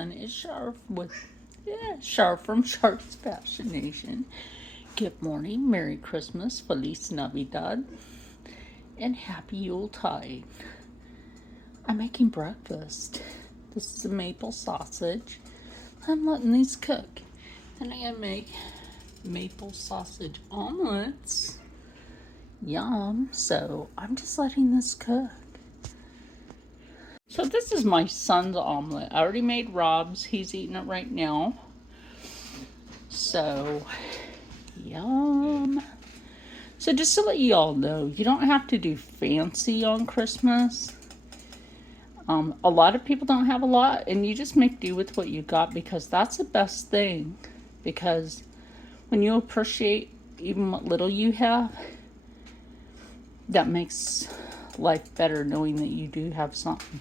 everyone. It's Char Char from Char's Fashion Nation. Good morning, Merry Christmas, Feliz Navidad, and Happy Yuletide. I'm making breakfast. This is a maple sausage. I'm letting these cook. Then I'm gonna make maple sausage omelets. Yum. So I'm just letting this cook. So this is my son's omelet. I already made Rob's. He's eating it right now. So, yum. So just to let you all know, you don't have to do fancy on Christmas. A lot of people don't have a lot, and you just make do with what you got, because that's the best thing. Because when you appreciate even what little you have, that makes life better, knowing that you do have something.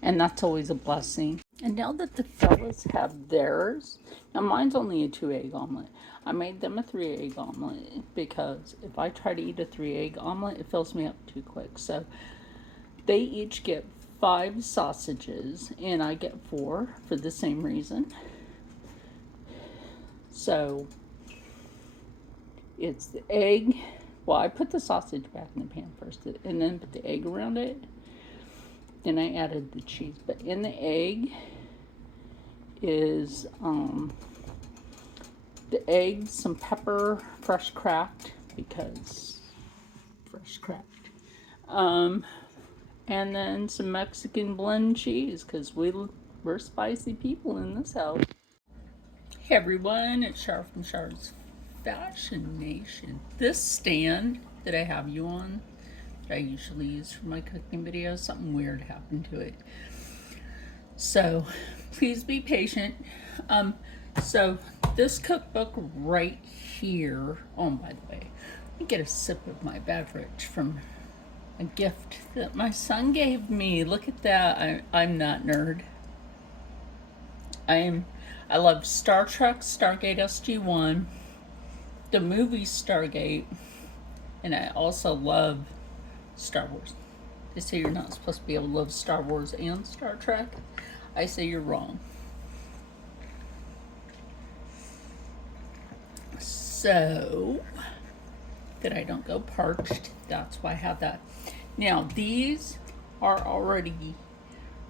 And that's always a blessing. And now that the fellas have theirs, now mine's only a 2-egg omelet. I made them a 3-egg omelet because if I try to eat a 3-egg omelet, it fills me up too quick. So they each get 5 sausages and I get 4 for the same reason. So it's the egg. Well, I put the sausage back in the pan first and then put the egg around it. Then I added the cheese, but in the egg is the egg, some pepper, fresh cracked, because fresh cracked, and then some Mexican blend cheese, because we're spicy people in this house. Hey everyone, it's Char from Char's Fashion Nation. This stand that I have you on, I usually use for my cooking videos, something weird happened to it. So please be patient. So this cookbook right here, oh, by the way, let me get a sip of my beverage from a gift that my son gave me. Look at that. I'm not nerd. I love Star Trek, Stargate SG-1, the movie Stargate, and I also love Star Wars. They say you're not supposed to be able to love Star Wars and Star Trek. I say you're wrong. So that I don't go parched, that's why I have that. Now these are already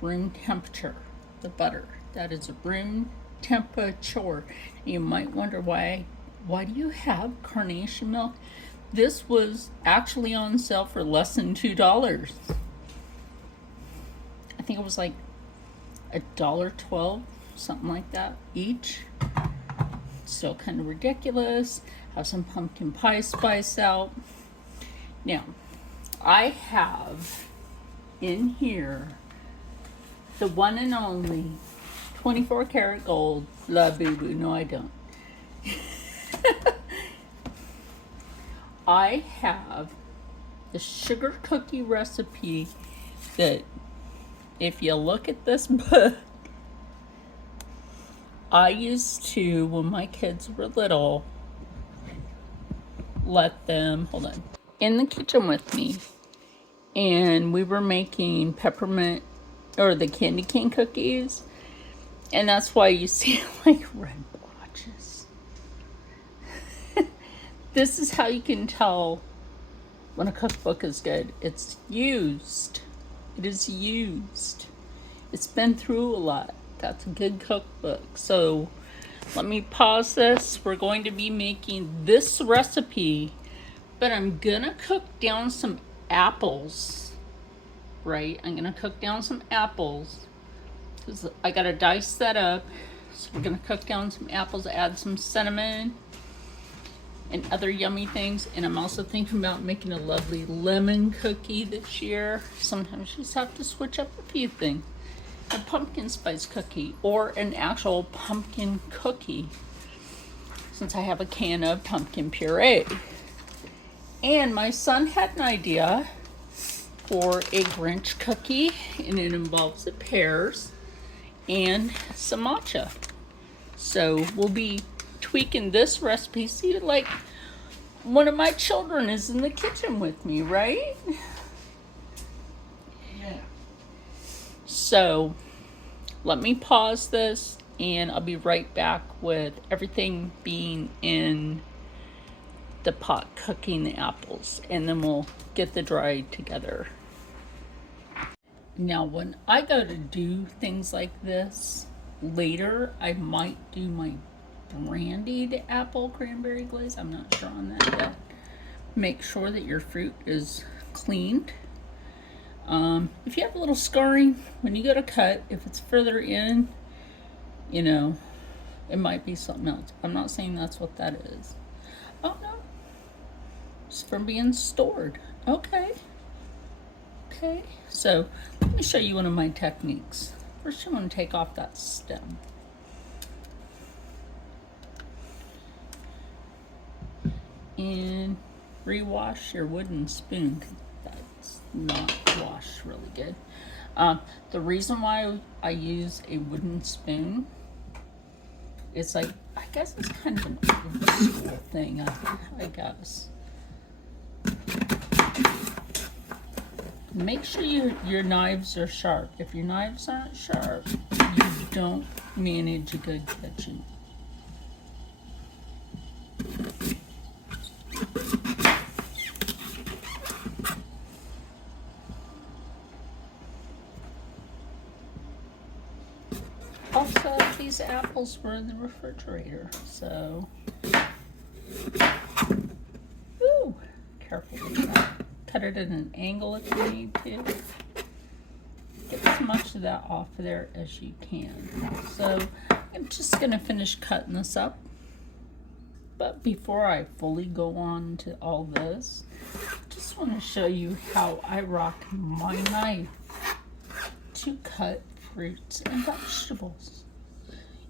room temperature. The butter, that is room temperature. You might wonder why do you have carnation milk? This was actually on sale for less than $2. I think it was like $1.12, something like that each. Still kind of ridiculous. Have some pumpkin pie spice out. Now, I have in here the one and only 24 karat gold La Boo Boo. No, I don't. I have the sugar cookie recipe that, if you look at this book, I used to, when my kids were little, let them, hold on, in the kitchen with me. And we were making peppermint, or the candy cane cookies. And that's why you see like red blotches. This is how you can tell when a cookbook is good. It's used. It is used. It's been through a lot. That's a good cookbook. So let me pause this. We're going to be making this recipe, but I'm gonna cook down some apples, right? I'm gonna cook down some apples because I gotta dice that up. So we're gonna cook down some apples, add some cinnamon and other yummy things. And I'm also thinking about making a lovely lemon cookie this year. Sometimes you just have to switch up a few things. A pumpkin spice cookie, or an actual pumpkin cookie, since I have a can of pumpkin puree. And my son had an idea for a Grinch cookie, and it involves the pears and some matcha. So we'll be tweaking this recipe. See, like one of my children is in the kitchen with me, right? Yeah. So Let me pause this and I'll be right back with everything being in the pot cooking the apples, and then we'll get the dry together. Now, when I go to do things like this later, I might do my brandied apple cranberry glaze. I'm not sure on that yet. Make sure that your fruit is cleaned. If you have a little scarring when you go to cut, if it's further in, you know, it might be something else. I'm not saying that's what that is. Oh no, it's from being stored. Okay. Okay, so let me show you one of my techniques. First, I'm going to take off that stem. And rewash your wooden spoon. That's not washed really good. The reason why I use a wooden spoon, it's like, I guess it's kind of an old school thing, I guess. Make sure your knives are sharp. If your knives aren't sharp, you don't manage a good kitchen. Also, these apples were in the refrigerator, so ooh, careful with that. Cut it at an angle if you need to. Get as much of that off of there as you can. So I'm just going to finish cutting this up. But before I fully go on to all this, I just want to show you how I rock my knife to cut fruits and vegetables.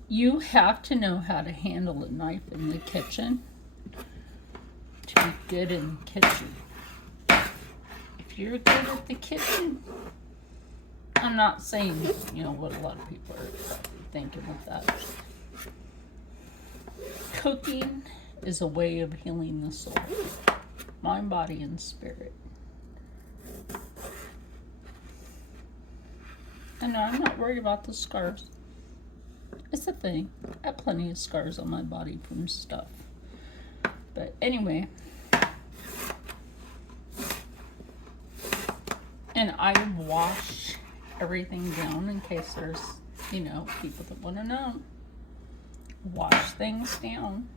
You have to know how to handle a knife in the kitchen to be good in the kitchen. If you're good at the kitchen, I'm not saying, you know, what a lot of people are probably thinking with that. Cooking is a way of healing the soul, mind, body, and spirit. And no, I'm not worried about the scars. It's a thing. I have plenty of scars on my body from stuff. But anyway, and I wash everything down in case there's, you know, people that want to know. Wash things down.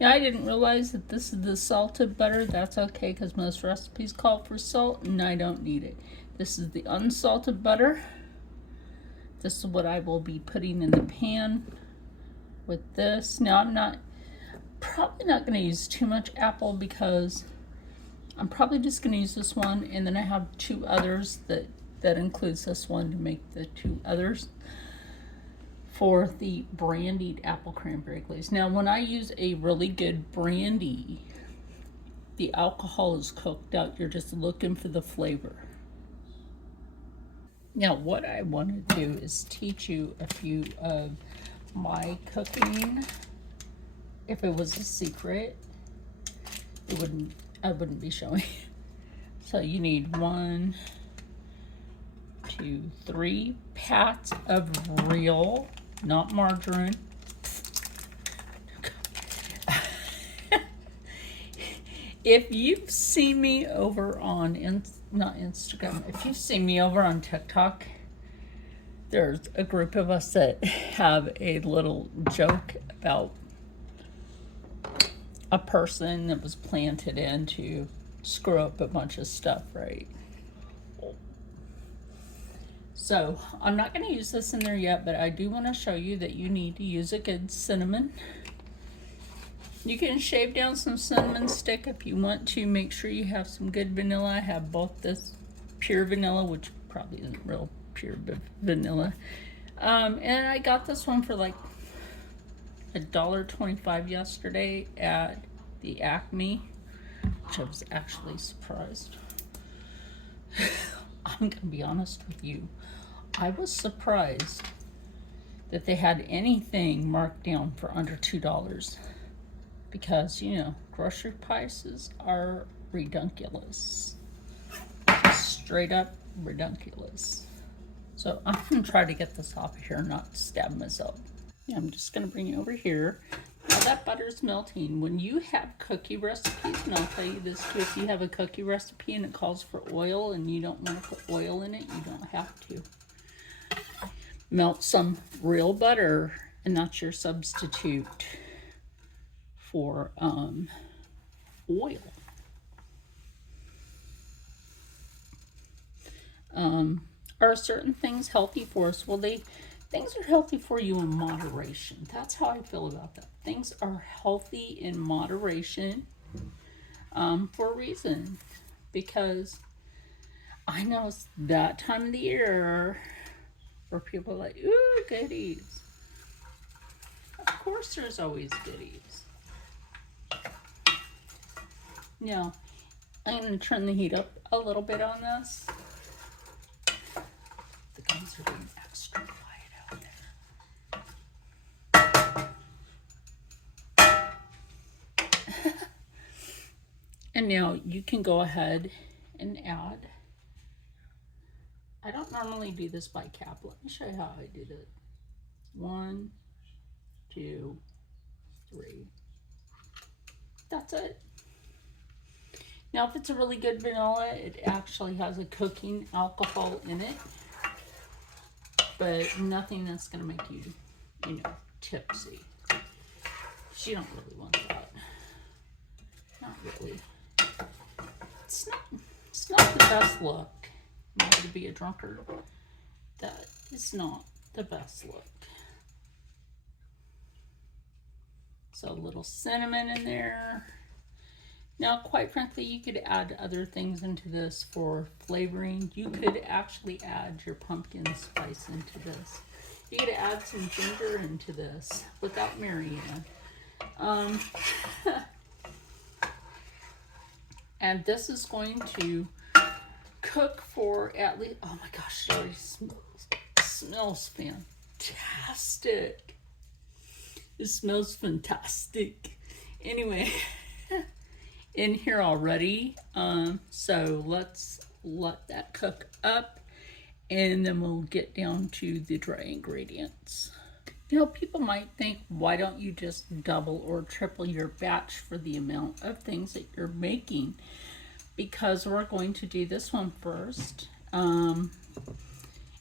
Yeah, I didn't realize that this is the salted butter. That's okay because most recipes call for salt and I don't need it. This is the unsalted butter. This is what I will be putting in the pan with this. Now I'm probably not going to use too much apple because I'm probably just going to use this one, and then I have two others that includes this one to make the two others for the brandied apple cranberry glaze. Now when I use a really good brandy, the alcohol is cooked out. You're just looking for the flavor. Now what I want to do is teach you a few of my cooking. If it was a secret, I wouldn't be showing. So you need 1, 2, 3 pats of real, not margarine. If you've seen me over on, not Instagram, if you've seen me over on TikTok, there's a group of us that have a little joke about a person that was planted in to screw up a bunch of stuff, right? So I'm not going to use this in there yet, but I do want to show you that you need to use a good cinnamon. You can shave down some cinnamon stick if you want to. Make sure you have some good vanilla. I have both this pure vanilla, which probably isn't real pure vanilla. And I got this one for like $1.25 yesterday at the Acme, which I was actually surprised. I'm gonna be honest with you. I was surprised that they had anything marked down for under $2 because, you know, grocery prices are redunculous. Straight up redunculous. So I'm going to try to get this off of here, not stab myself. Yeah, I'm just going to bring it over here. Now that butter's melting. When you have cookie recipes, and I'll tell you this too, if you have a cookie recipe and it calls for oil and you don't want to put oil in it, you don't have to. Melt some real butter, and that's your substitute for oil. Are certain things healthy for us? Well, things are healthy for you in moderation. That's how I feel about that. Things are healthy in moderation for a reason. Because I know it's that time of the year where people are like, ooh, goodies. Of course there's always goodies. Now, I'm going to turn the heat up a little bit on this. The guys are being extra quiet out there. And now you can go ahead and add. I don't normally do this by cap. Let me show you how I do that. 1, 2, 3. That's it. Now, if it's a really good vanilla, it actually has a cooking alcohol in it, but nothing that's going to make you, tipsy. You don't really want that. Not really. It's not the best look. To be a drunkard, that is not the best look. So a little cinnamon in there. Now, quite frankly, you could add other things into this for flavoring. You could actually add your pumpkin spice into this. You could add some ginger into this without marrying. And this is going to cook for at least, oh my gosh, it already smells fantastic. It smells fantastic. Anyway, in here already. So let's let that cook up, and then we'll get down to the dry ingredients. People might think, why don't you just double or triple your batch for the amount of things that you're making? Because we're going to do this one first. And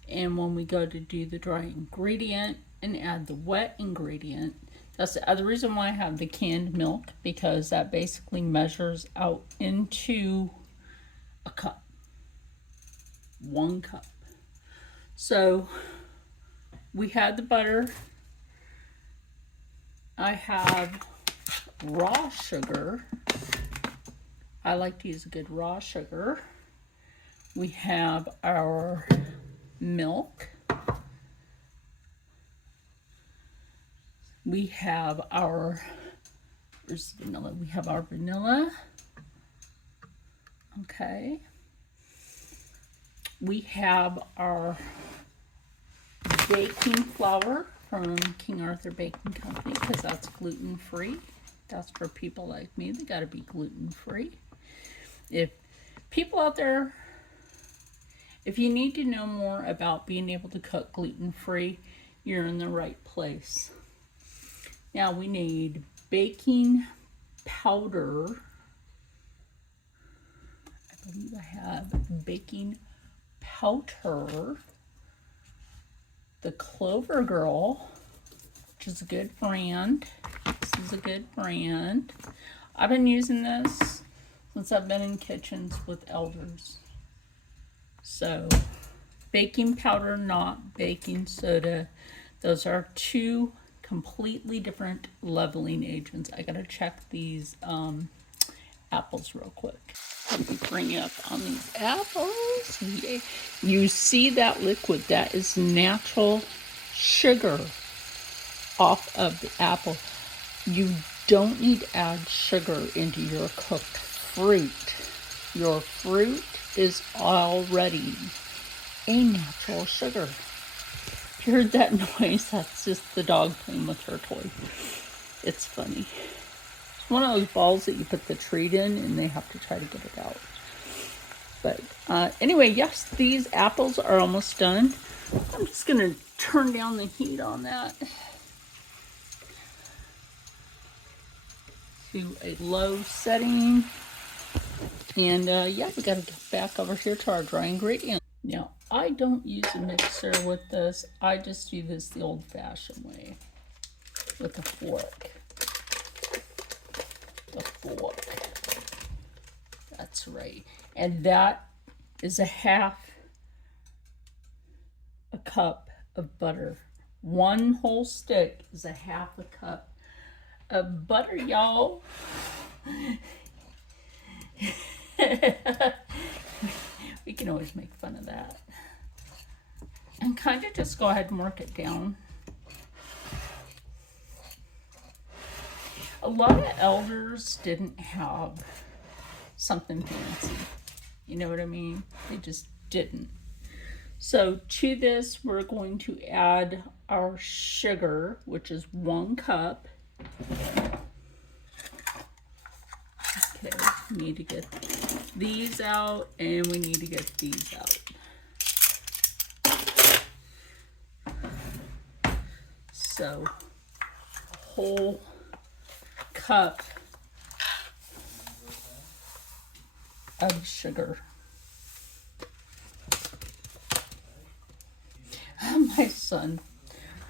when we go to do the dry ingredient and add the wet ingredient, that's the other reason why I have the canned milk, because that basically measures out into a cup. 1 cup. So we had the butter. I have raw sugar. I like to use a good raw sugar. We have our milk. We have our, where's vanilla? We have our vanilla. Okay. We have our baking flour from King Arthur Baking Company, because that's gluten-free. That's for people like me. They gotta be gluten-free. If people out there, if you need to know more about being able to cook gluten-free, you're in the right place. Now we need baking powder. I believe I have baking powder. The Clover Girl, which is a good brand. This is a good brand. I've been using this since I've been in kitchens with elders. So, baking powder, not baking soda. Those are 2 completely different leveling agents. I gotta check these apples real quick. Let me bring it up on these apples. Yeah. You see that liquid? That is natural sugar off of the apple. You don't need to add sugar into your cooked fruit. Your fruit is already a natural sugar. If you heard that noise, that's just the dog playing with her toy. It's funny. It's one of those balls that you put the treat in and they have to try to get it out. But anyway, yes, these apples are almost done. I'm just gonna turn down the heat on that to a low setting. And yeah, we gotta get back over here to our dry ingredients. Now, I don't use a mixer with this. I just do this the old-fashioned way with a fork. The fork. That's right. And that is a half a cup of butter. One whole stick is a half a cup of butter, y'all. We can always make fun of that. And kind of just go ahead and work it down. A lot of elders didn't have something fancy. You know what I mean? They just didn't. So to this, we're going to add our sugar, which is 1 cup. Okay, we need to get these out, and we need to get these out. So, whole cup of sugar. My son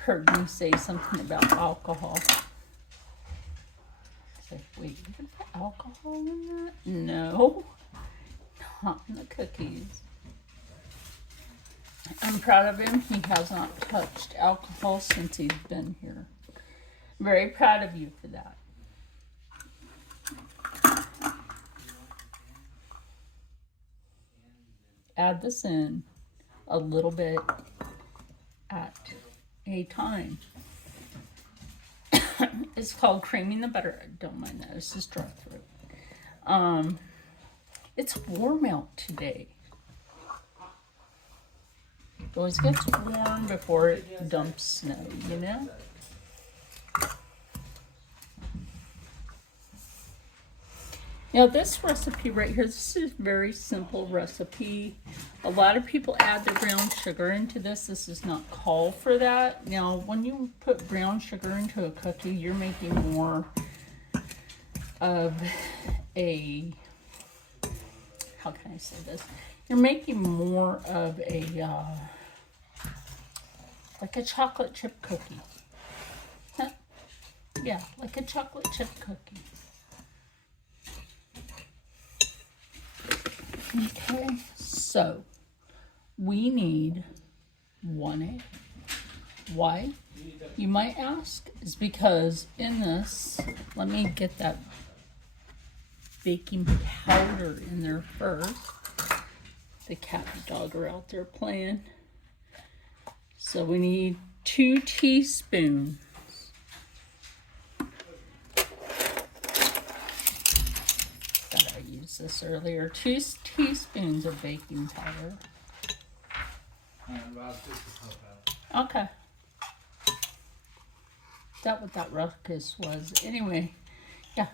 heard me say something about alcohol. It's like, wait, you can put alcohol in that? No, not in the cookies. I'm proud of him. He has not touched alcohol since he's been here. Very proud of you for that. Add this in a little bit at a time. It's called creaming the butter. I don't mind that. It's just dry through. It's warm out today. It always gets warm before it dumps snow, you know? Now this recipe right here, this is a very simple recipe. A lot of people add their brown sugar into this. This does not call for that. Now when you put brown sugar into a cookie, you're making more of a, how can I say this? You're making more of a, like a chocolate chip cookie. Yeah, like a chocolate chip cookie. Okay, so we need 1 egg. Why, you might ask, is because in this, let me get that baking powder in there first. The cat and dog are out there playing. So we need 2 teaspoons. This earlier, 2 teaspoons of baking powder. Okay. That what that ruckus was. Anyway, yeah,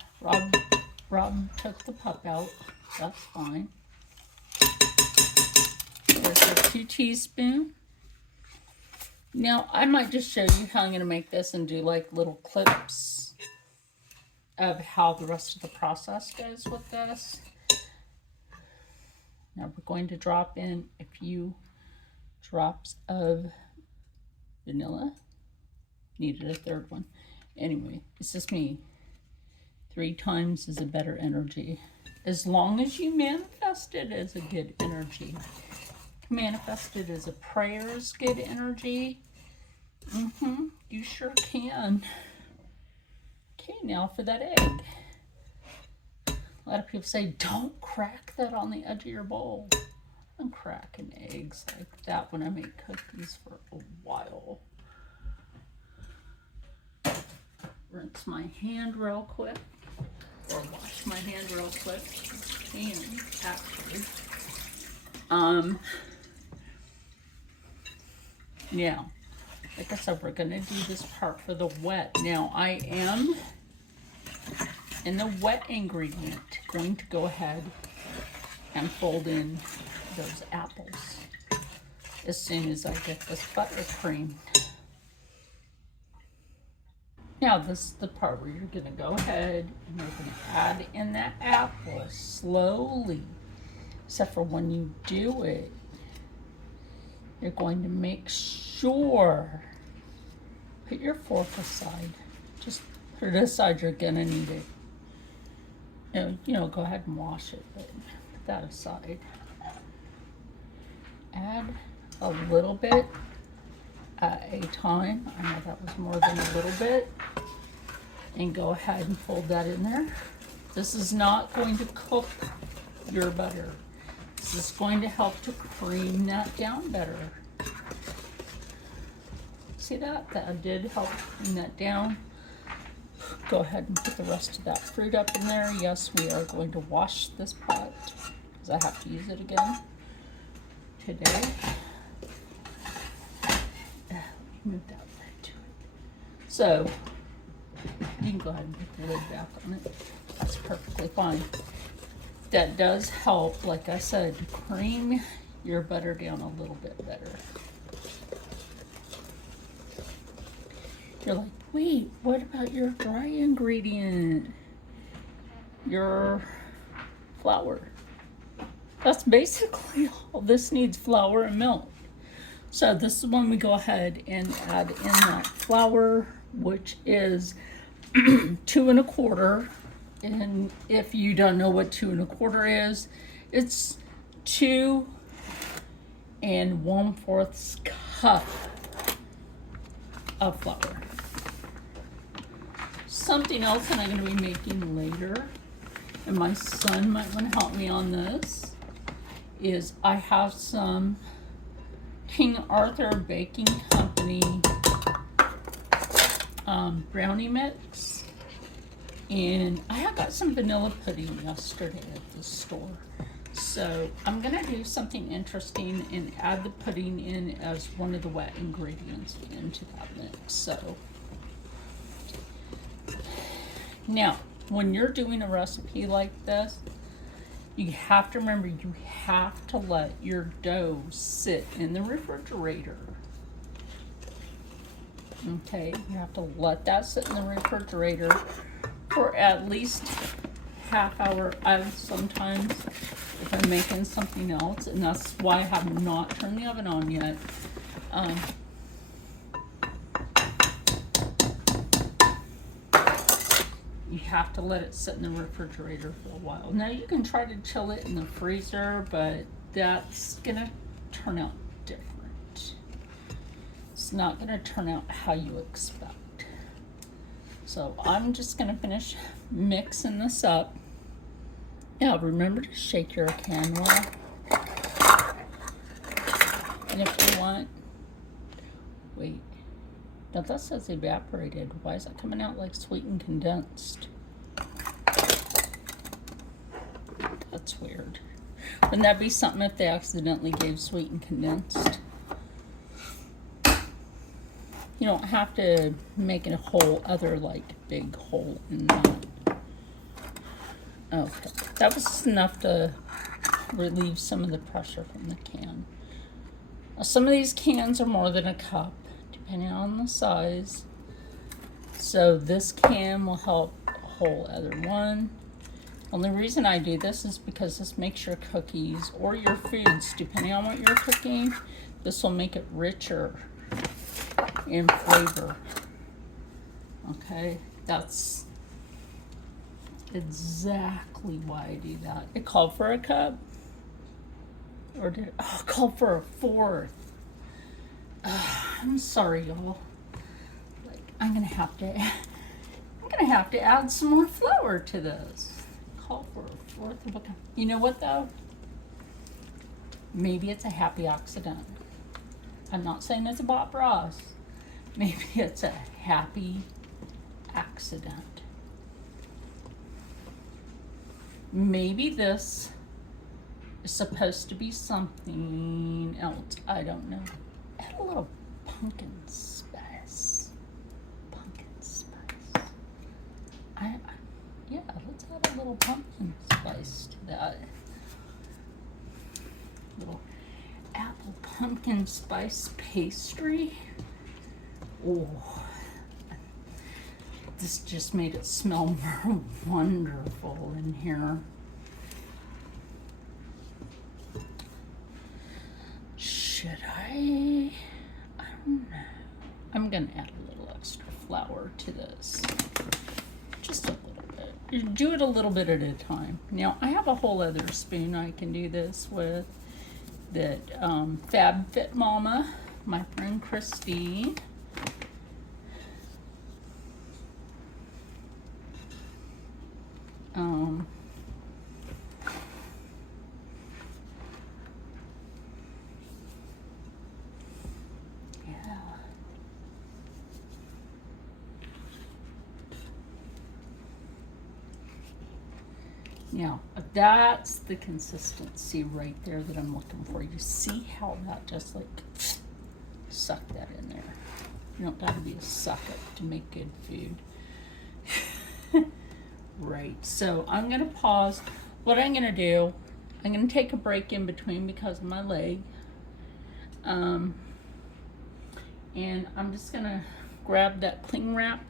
Rob took the pup out. That's fine. There's a 2 teaspoons. Now, I might just show you how I'm going to make this and do like little clips of how the rest of the process goes with this. Now we're going to drop in a few drops of vanilla. Needed a 3rd one. Anyway, it's just me. 3 times is a better energy. As long as you manifest it as a good energy. Manifest it as a prayer is good energy. You sure can. Okay, now for that egg. A lot of people say, don't crack that on the edge of your bowl. I'm cracking eggs like that when I make cookies for a while. Rinse my hand real quick. Or wash my hand real quick. And actually. Now, like I said, we're going to do this part for the wet. Now, I am, in the wet ingredient, going to go ahead and fold in those apples as soon as I get this buttercream. Now this is the part where you're gonna go ahead and you're gonna add in that apple slowly, except for when you do it, you're going to make sure, put your fork aside, just put it aside, you're gonna need it. Go ahead and wash it, but put that aside. Add a little bit at a time. I know that was more than a little bit. And go ahead and fold that in there. This is not going to cook your butter. This is going to help to cream that down better. See that? That did help cream that down. Go ahead and put the rest of that fruit up in there. Yes, we are going to wash this pot because I have to use it again today. Move that lid to it. So you can go ahead and put the lid back on it. That's perfectly fine. That does help, like I said, cream your butter down a little bit better. You're like, wait, what about your dry ingredient? Your flour. That's basically all this needs, flour and milk. So this is when we go ahead and add in that flour, which is 2 1/4. And if you don't know what 2 1/4 is, it's 2 1/4 cup of flour. Something else that I'm going to be making later, and my son might want to help me on this, is I have some King Arthur Baking Company brownie mix, and I had got some vanilla pudding yesterday at the store. So I'm gonna do something interesting and add the pudding in as one of the wet ingredients into that mix. So now, when you're doing a recipe like this, you have to remember you have to let your dough sit in the refrigerator. Okay, you have to let that sit in the refrigerator for at least half hour. Sometimes, if I'm making something else, and that's why I have not turned the oven on yet. You have to let it sit in the refrigerator for a while. Now you can try to chill it in the freezer, but that's gonna turn out different. It's not gonna turn out how you expect. So I'm just gonna finish mixing this up. Now remember to shake your can well. And if you want, wait. Now that says evaporated. Why is that coming out like sweet and condensed? That's weird. Wouldn't that be something if they accidentally gave sweet and condensed? You don't have to make a whole other like big hole in that. Okay, that was enough to relieve some of the pressure from the can. Now, some of these cans are more than a cup, depending on the size. So this can will help a whole other one. Only reason I do this is because this makes your cookies or your foods, depending on what you're cooking, this will make it richer in flavor. Okay, that's exactly why I do that. It called for a cup, or did it? Oh, it called for a fourth. I'm sorry, y'all. Like, I'm gonna have to add some more flour to this. Call for a fourth of a cup. You know what though? Maybe it's a happy accident. I'm not saying it's a Bob Ross. Maybe it's a happy accident. Maybe this is supposed to be something else. I don't know. Add a little pumpkin spice. Pumpkin spice. Yeah, let's add a little pumpkin spice to that. little apple pumpkin spice pastry. Oh, this just made it smell more wonderful in here. Should I don't know. I'm gonna add a little extra flour to this. Just a little bit. You do it a little bit at a time. Now, I have a whole other spoon I can do this with that FabFitMama, my friend Christine, Now, that's the consistency right there that I'm looking for. You see how that just like sucked that in there. You don't gotta be a sucker to make good food. Right, so I'm gonna pause. What I'm gonna do, I'm gonna take a break in between because of my leg. And I'm just gonna grab that cling wrap.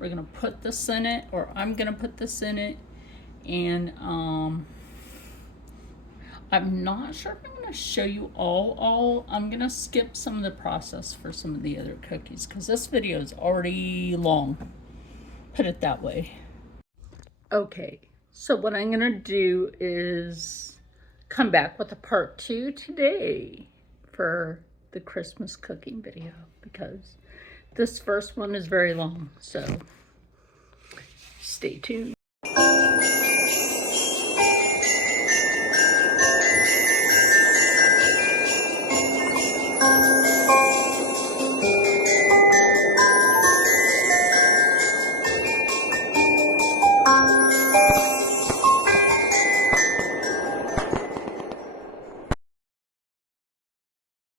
We're gonna put this in it, or I'm gonna put this in it. And I'm not sure if I'm going to show you all. I'm going to skip some of the process for some of the other cookies because this video is already long. Put it that way. Okay, so what I'm going to do is come back with a part 2 today for the Christmas cooking video because this first one is very long. So stay tuned.